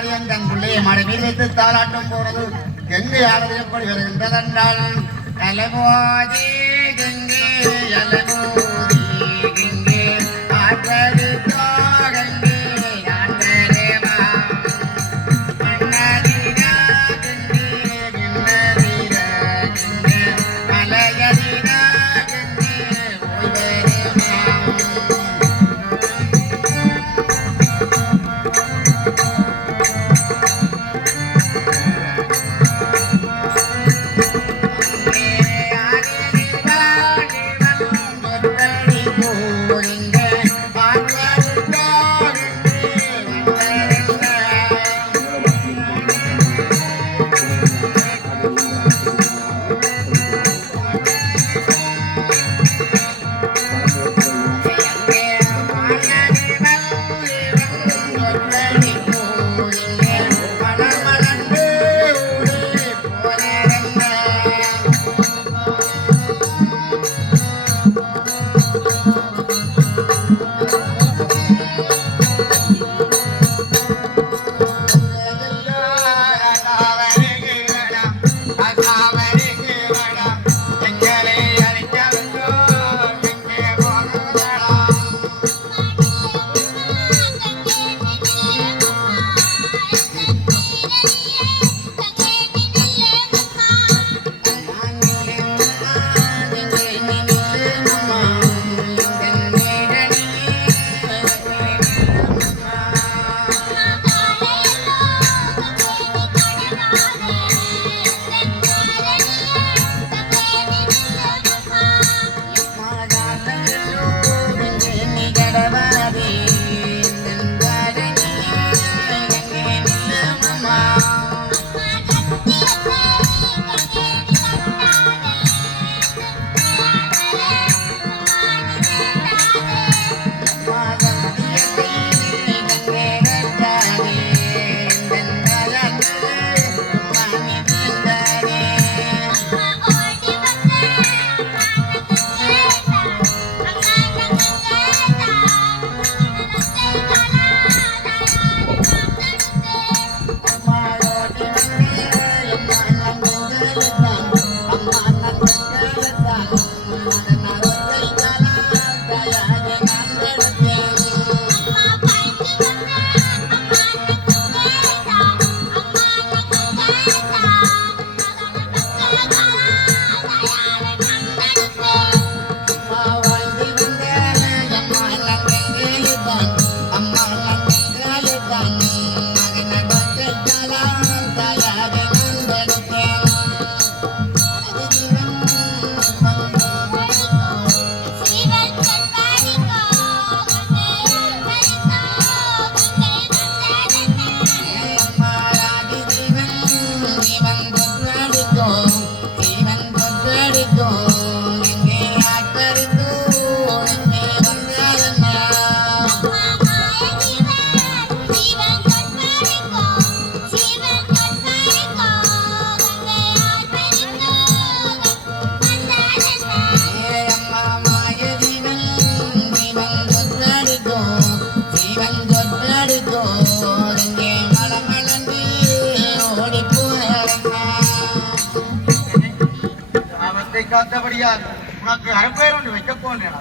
மாரியன் தன் பிள்ளையை மழை மீது வைத்து தாளாட்டும் போனது கங்கை ஆனது எப்படி வருகின்றதென்றால் அலமோதி கங்கை அலமோதி கங்கை ஆற்றலித்தோ கங்கை ஆண்டரேமா அண்ணாதிரா கங்கை கிண்ணதிரா கங்கை மலையதிரா கங்கை ஓய்வரேமா காத்தபடியால் உனக்கு அரைப்பேர் ஒன்று வைக்க போன்றேன்.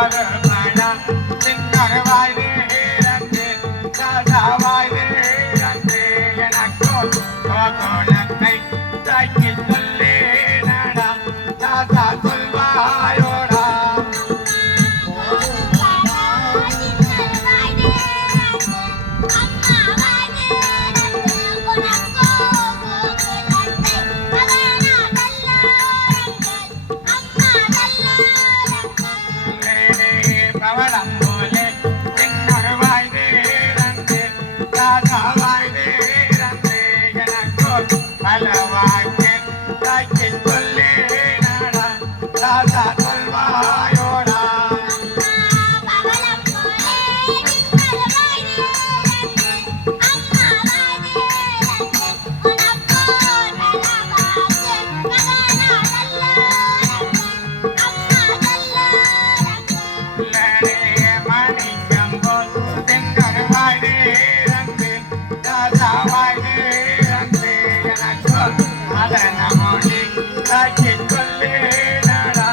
மறுபடம் சின்னருவாய் வீரந்து ராஜாவாய் வீரந்து எனக்கோ கோகுலத்தை தாக்கி சொல்லி நடா தாத்தா சொல்வாயோடா பவளம் போலே சின்னருவாய் வீரந்து ராஜாவாய் வீரந்து எனக்கோ பலவாய்க்கு தாக்கி சொல்லி நடா தாத்தா சொல்வாயோடா மணிக்கம்போல் சின்னருவாய் வீரந்து ராஜாவாய் வீரந்து எனக்கோ அதன மொழி தாக்கி சொல்லி நடா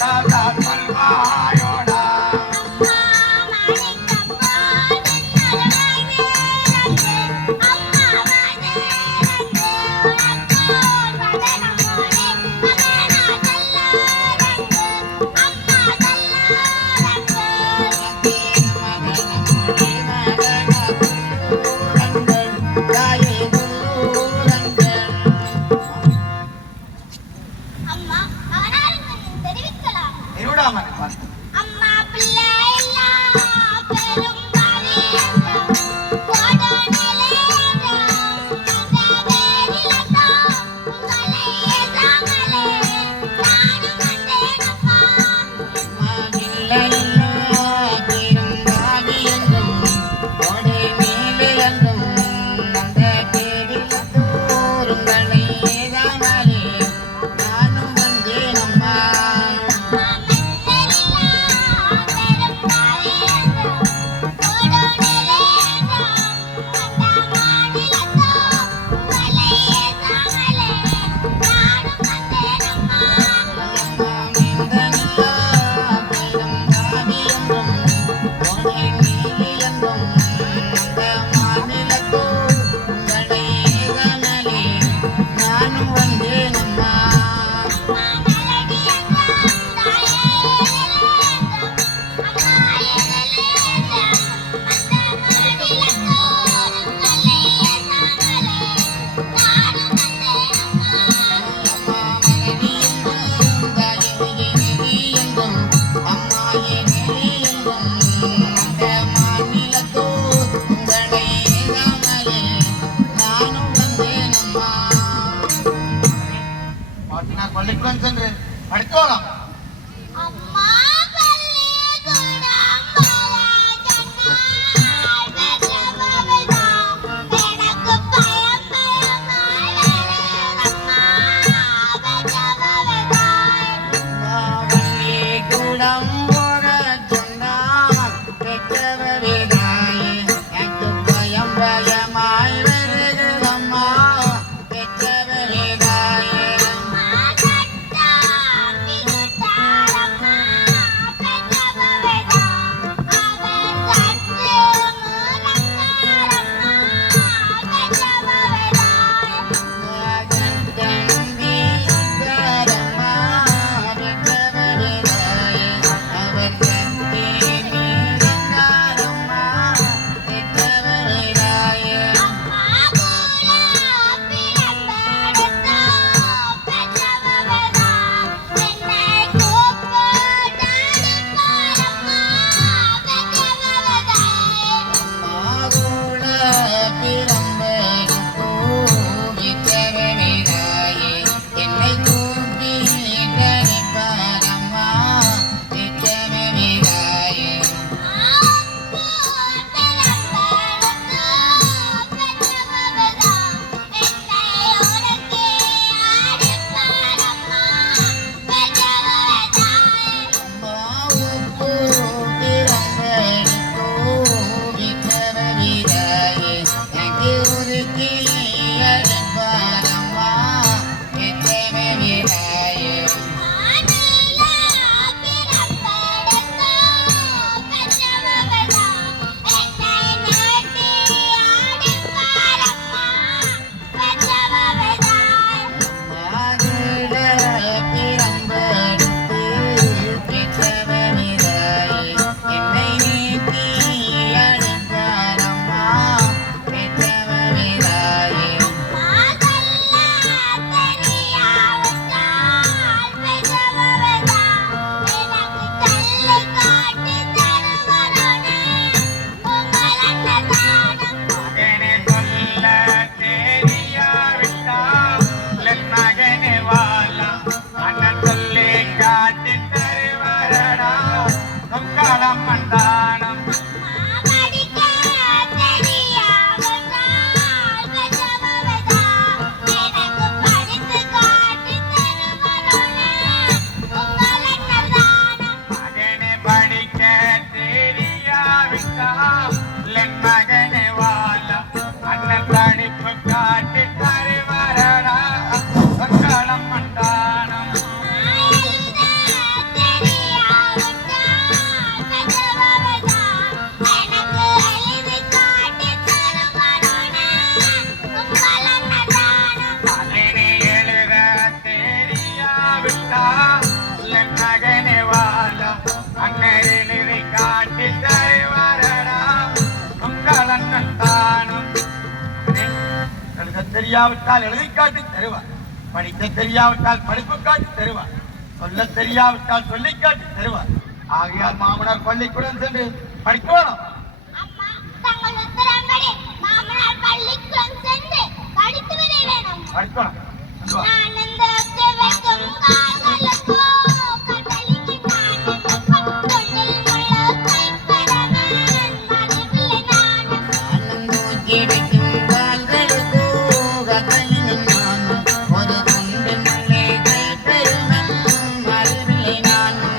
தாத்தா சொல்வாயோடா இருடாமன் அம்மா பிள்ளை எல்லாம் பெரும் பரியந்தம் கோடநிலையெல்லாம் நந்தவேலிலதான் உங்களை எதாமலே நானும் வந்தேனம்மா அம்மா மெல்லெல்லாம் அங்காளம் மண்டானம் படிக்க தெரியாவிட்டால் பெற்றவதா எனக்கு படித்து காட்டி தருவனே உங்கள் அன்னதானம் மகனை படிக்க தெரியாவிட்டால் என் மகனை வாழ அண்ணன் படிப்பு காட்டி தருவரடா அங்காளம் மண்டானம் மகனை எழுத தெரியாவிட்டால் என் மகனை வாழ அண்ணன் எழுதி காட்டி தருவரடா அங்காளம் மண்டானம் எழுத தெரியாவிட்டால் எழுதி காட்டி தருவார் படிக்க தெரியாவிட்டால் படிப்பு காட்டி தருவார் சொல்ல தெரியாவிட்டால் சொல்லி காட்டி தருவார் ஆகையால் மாமனார் பள்ளிக்கூடம் சென்று படிக்கணும் அம்மா தங்கள் உத்தரவுப்படி மாமனார் பள்ளிக்கூடம் சென்று படித்து வர வேணும் படிக்கணும் சொல்லுவா. நான் இந்த வைக்கும் காதலுக்கோ கடலிக்கு நான் தொண்டில் முள்ள கைப்படவன் மறுபிள்ளை நான் ஆனந்தூக்கி வைக்கும் கால்களுக்கோ கதலினும் நானும் ஒரு துண்டினுள்ளே கைப்பெருமன் அறிவில்லை நானும்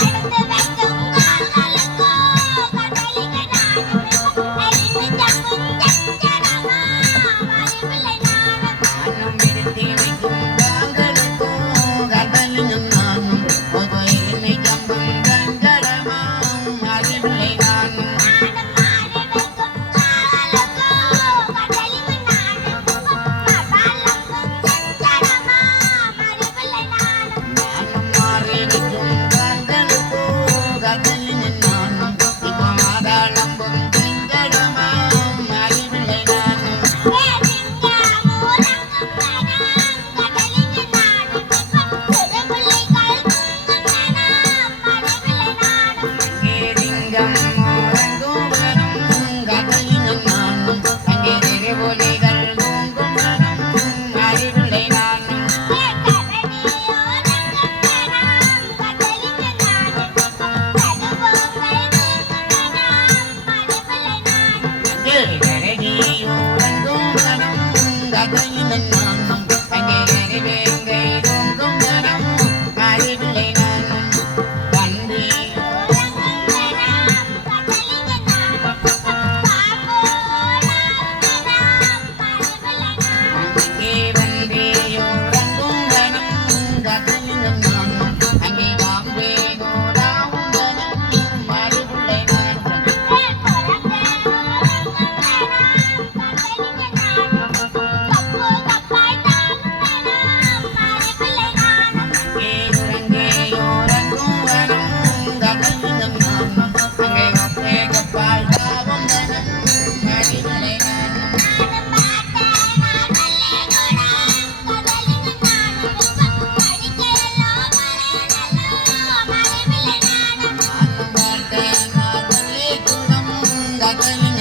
அடுத்து வைக்கும் காதலுக்கோ கடலிக்கு நான் எரிந்து ஜம்பும் சஞ்சரமா மறுபிள்ளை நான் நானும் விருத்தி வைக்கும் கால்களுக்கோ கதலினும் நானும் ஒரு எருமை ஜம்பும் கஞ்சடமாம் அறிவில்லை நானும் நானும் மாறி வைக்கும் கால்களுக்கோ கதலினும் நானும் இப்போ மாதாளம்பும் கஞ்சடமாம் அறிவில்லை நானும் அங்கேதிங்கம் மோரங்கும் வனம் கதலினும் நானும் அங்கே திருவொலிகள் தூங்கும் வனம் அறிவில்லை நானும் அங்கே கரடியூரங்கும் வனம் கதலினும் நானும் அங்கே கருவேங்கை தூங்கும் வனம் அறிவில்லை நானும் பன்றி அங்கே வந்தியூரங்கும் வனம் கதலினும் நானும் அங்கே பாம்பே கோடாவும் வனம் அறிவில்லை நானும் அங்கே உறங்கேயோரங்கும் வனம் கதலினும் நானும் அங்கே கப்பே கப்பால் தாவும் வனம் அறிவில்லை நானும் நானும் வாழ்க்கை நாதலே குணம் கதலினும்